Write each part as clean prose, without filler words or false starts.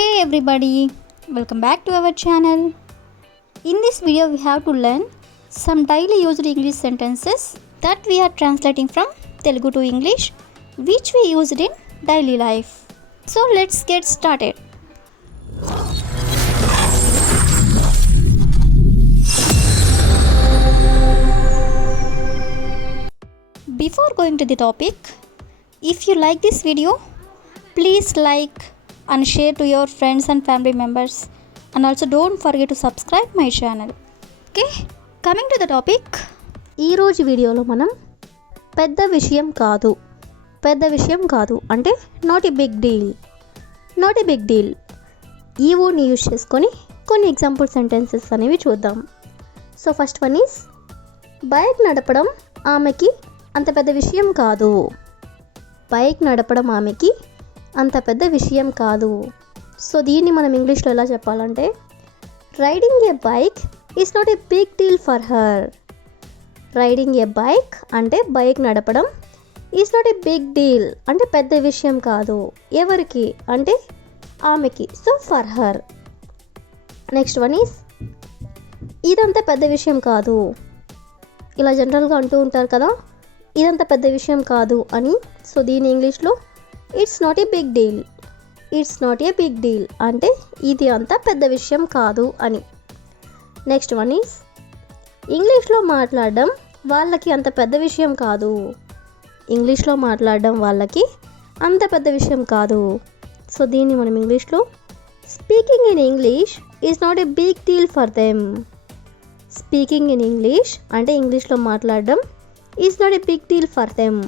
Hey everybody, welcome back to our channel. In this video we have to learn some daily used English sentences that we are translating from Telugu to English which we used in daily life. So let's get started. Before going to the topic, if you like this video, please like and share to your friends and family members, and also don't forget to subscribe my channel. Okay, coming to the topic, ఈ రోజు వీడియోలో మనం పెద్ద విషయం కాదు అంటే not a big deal ఈ వర్డ్ని use చేసుకొని కొన్ని ఎగ్జాంపుల్ సెంటెన్సెస్ అనేవి చూద్దాం. So first one is bike నడపడం ఆమెకి అంత పెద్ద విషయం కాదు. సో దీన్ని మనం ఇంగ్లీష్లో ఎలా చెప్పాలంటే, riding a bike is not a big deal for her. Riding a bike అంటే బైక్ నడపడం is not a big deal అంటే పెద్ద విషయం కాదు. ఎవరికి అంటే ఆమెకి. So for her. Next one is ఇదంతా పెద్ద విషయం కాదు. ఇలా జనరల్గా అంటూ ఉంటారు కదా, ఇదంతా పెద్ద విషయం కాదు అని. సో దీని ఇంగ్లీష్లో it's not a big deal అంటే ఇది అంత పెద్ద విషయం కాదు అని. నెక్స్ట్ వన్ ఈజ్ ఇంగ్లీష్లో మాట్లాడడం వాళ్ళకి అంత పెద్ద విషయం కాదు. సో దీన్ని మనం ఇంగ్లీష్లో speaking in English is not a big deal for them. Speaking in English అంటే ఇంగ్లీష్లో మాట్లాడడం is not a big deal for them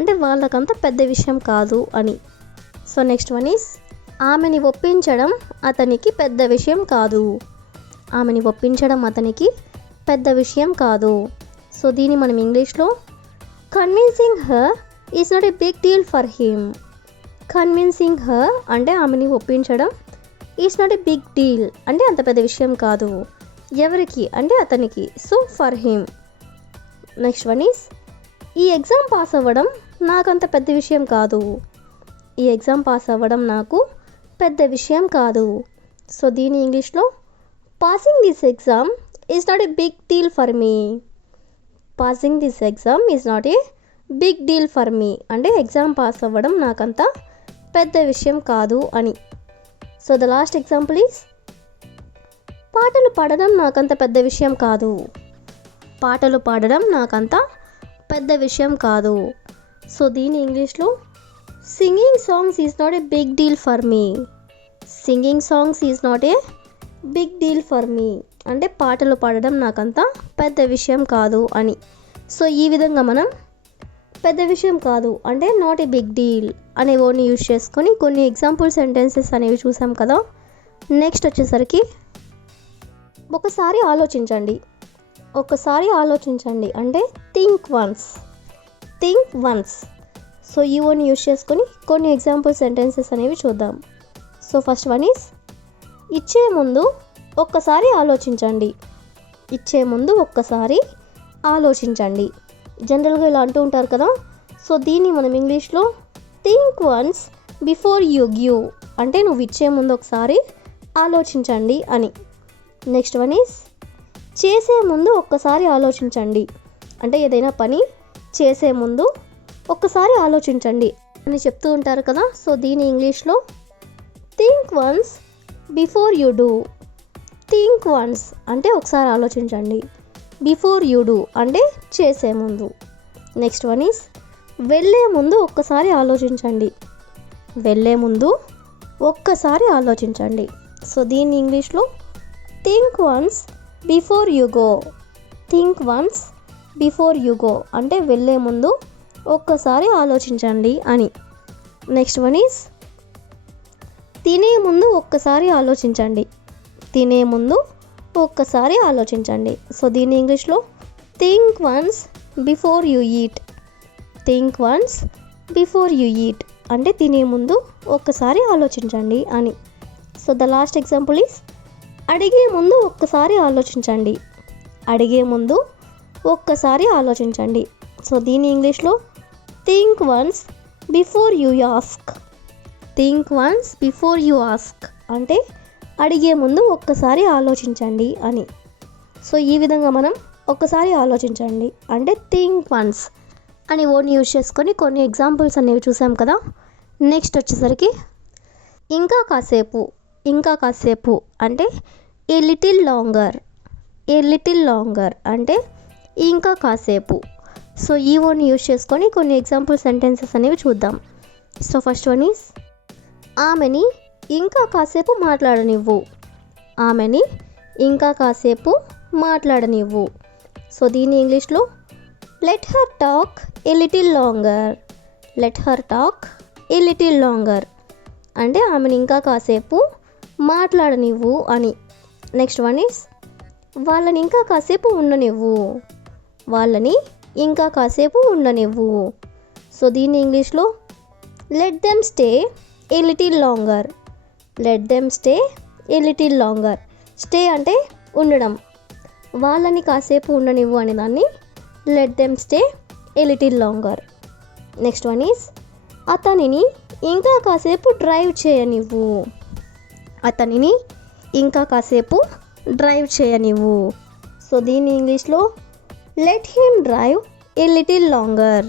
అంటే వాళ్ళకంత పెద్ద విషయం కాదు అని. సో నెక్స్ట్ వన్ ఈజ్ ఆమెని ఒప్పించడం అతనికి పెద్ద విషయం కాదు. సో దీన్ని మనం ఇంగ్లీష్లో convincing her is not a big deal for him. Convincing her అంటే ఆమెని ఒప్పించడం is not a big deal అంటే అంత పెద్ద విషయం కాదు. ఎవరికి అంటే అతనికి. So for him. Next one is ఈ ఎగ్జామ్ పాస్ అవ్వడం నాకు పెద్ద విషయం కాదు. సో దీని ఇంగ్లీష్లో passing this exam is not a big deal for me అంటే ఎగ్జామ్ పాస్ అవ్వడం నాకంత పెద్ద విషయం కాదు అని. So the last example is పాటలు పాడడం నాకంత పెద్ద విషయం కాదు. సో దీని ఇంగ్లీష్లో singing songs is not a big deal for me అంటే పాటలు పాడడం నాకంత పెద్ద విషయం కాదు అని. సో ఈ విధంగా మనం పెద్ద విషయం కాదు అంటే నాట్ ఏ బిగ్ డీల్ అనే వర్డ్ని యూజ్ చేసుకొని కొన్ని ఎగ్జాంపుల్ సెంటెన్సెస్ అనేవి చూసాం కదా. నెక్స్ట్ వచ్చేసరికి ఒకసారి ఆలోచించండి అంటే థింక్ వన్స్. సో ఈ వర్డ్ని యూజ్ చేసుకొని కొన్ని ఎగ్జాంపుల్ సెంటెన్సెస్ అనేవి చూద్దాం. సో ఫస్ట్ వన్ ఈజ్ ఇచ్చే ముందు ఒక్కసారి ఆలోచించండి. జనరల్గా ఇలా అంటూ ఉంటారు కదా. సో దీన్ని మనం ఇంగ్లీష్లో think once before you give అంటే నువ్వు ఇచ్చే ముందు ఒకసారి ఆలోచించండి అని. నెక్స్ట్ వన్ ఈజ్ చేసే ముందు ఒక్కసారి ఆలోచించండి అంటే ఏదైనా పని చేసే ముందు ఒక్కసారి ఆలోచించండి అని చెప్తూ ఉంటారు కదా. సో దీని ఇంగ్లీష్లో think once before you do. Think once అంటే ఒకసారి ఆలోచించండి, బిఫోర్ యూ డూ అంటే చేసే ముందు. నెక్స్ట్ వన్ ఈజ్ వెళ్ళే ముందు ఒక్కసారి ఆలోచించండి. సో దీన్ని ఇంగ్లీష్లో think once before you go అంటే వెళ్ళే ముందు ఒక్కసారి ఆలోచించండి అని. నెక్స్ట్ వన్ ఈజ్ తినే ముందు ఒక్కసారి ఆలోచించండి. సో దీని ఇంగ్లీష్లో think once before you eat అంటే తినే ముందు ఒక్కసారి ఆలోచించండి అని. So the last example is అడిగే ముందు ఒక్కసారి ఆలోచించండి. సో దీని ఇంగ్లీష్లో think once before you ask. Think once before you ask అంటే అడిగే ముందు ఒక్కసారి ఆలోచించండి అని. సో ఈ విధంగా మనం ఒక్కసారి ఆలోచించండి అంటే థింక్ వన్స్ అని వర్డ్ని యూజ్ చేసుకొని కొన్ని ఎగ్జాంపుల్స్ అనేవి చూసాం కదా. నెక్స్ట్ వచ్చేసరికి ఇంకా కాసేపు. ఇంకా కాసేపు అంటే ఏ లిటిల్ లాంగర్. ఏ లిటిల్ లాంగర్ అంటే ఇంకా కాసేపు. సో ఈ వర్డ్ని యూజ్ చేసుకొని కొన్ని ఎగ్జాంపుల్ సెంటెన్సెస్ అనేవి చూద్దాం. సో ఫస్ట్ వన్ ఈజ్ ఆమెని ఇంకా కాసేపు మాట్లాడనివ్వు. ఆమెని ఇంకా కాసేపు మాట్లాడనివ్వు. సో దీన్ని ఇంగ్లీష్లో లెట్ హర్ టాక్ ఏ little longer. Let her talk ఏ లిటిల్ లాంగర్ అంటే ఆమెను ఇంకా కాసేపు మాట్లాడనివ్వు అని. నెక్స్ట్ వన్ ఈజ్ వాళ్ళని ఇంకా కాసేపు ఉండనివ్వు. వాళ్ళని ఇంకా కాసేపు ఉండనివ్వు. సో దీన్ని ఇంగ్లీష్లో లెట్ దెమ్ స్టే ఏ little longer. Let them stay ఏ లిటిల్ లాంగర్. స్టే అంటే ఉండడం, వాళ్ళని కాసేపు ఉండనివ్వు అనే దాన్ని let them stay A little longer. Next one is అతనిని ఇంకా కాసేపు డ్రైవ్ చేయనివ్వు. అతనిని ఇంకా కాసేపు డ్రైవ్ చేయనివ్వు. సో దీన్ని ఇంగ్లీష్లో let him drive a little longer.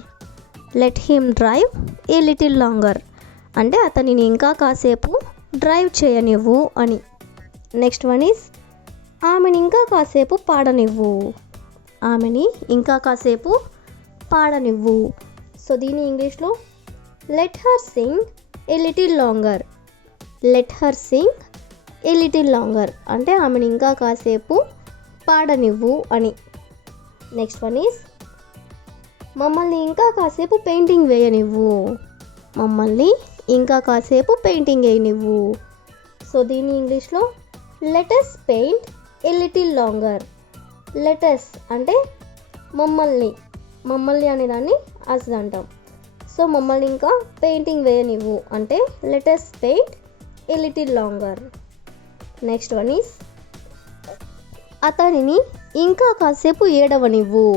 Let him drive a little longer అంటే అతనిని ఇంకా కాసేపు డ్రైవ్ చేయనివ్వు అని. నెక్స్ట్ వన్ ఈజ్ ఆమెని ఇంకా కాసేపు పాడనివ్వు. ఆమెని ఇంకా కాసేపు పాడనివ్వు. సో దీన్ని ఇంగ్లీష్లో లెట్ హర్ సింగ్ ఏ little longer. Let her Singh ఏ లిటిల్ లాంగర్ అంటే ఆమెను ఇంకా కాసేపు పాడనివ్వు అని. నెక్స్ట్ వన్ ఈజ్ మమ్మల్ని ఇంకా కాసేపు పెయింటింగ్ వేయనివ్వు. మమ్మల్ని ఇంకా కాసేపు పెయింటింగ్ వేయనివ్వు. సో దీన్ని ఇంగ్లీష్లో let us paint a little longer. Let us అంటే మమ్మల్ని, మమ్మల్ని అనేదాన్ని అస్ అంటాం. సో మమ్మల్ని ఇంకా పెయింటింగ్ వేయనివ్వు అంటే let us paint a little longer. Next one is అతనిని ఇంకా కాసేపు ఏడవనివ్వు.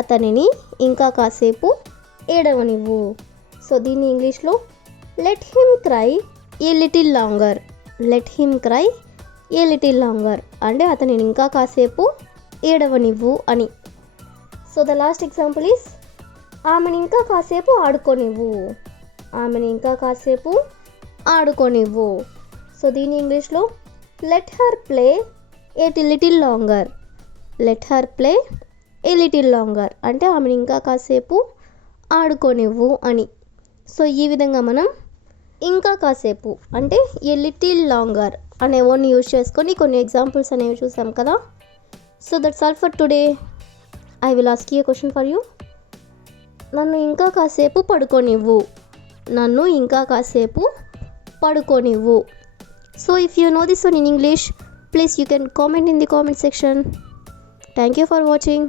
అతనిని ఇంకా కాసేపు ఏడవనివ్వు. సో దీన్ని ఇంగ్లీష్లో లెట్ హిమ్ క్రై ఏ little longer. Let him cry ఏ లిటిల్ లాంగర్ అంటే అతనిని ఇంకా కాసేపు ఏడవనివ్వు అని. So the last example is ఆమెను ఇంకా కాసేపు ఆడుకోనివ్వు. ఆమెను ఇంకా కాసేపు ఆడుకోనివ్వు. సో దీని ఇంగ్లీష్లో లెట్ హర్ ప్లే ఏ little longer. Let her play ఏ లిటిల్ లాంగర్ అంటే ఆమెను ఇంకా కాసేపు ఆడుకోనివ్వు అని. సో ఈ విధంగా మనం ఇంకా కాసేపు అంటే ఏ లిటిల్ లాంగర్ అనే వర్డ్ని యూజ్ చేసుకొని కొన్ని ఎగ్జాంపుల్స్ అనేవి చూసాం కదా. So that's all for today. I will ask you a question for you. నన్ను ఇంకా కాసేపు పడుకోనివ్వు. నన్ను ఇంకా కాసేపు పడుకోనివ్వు. So if you know this one in English, please you can comment in the comment section. Thank you for watching.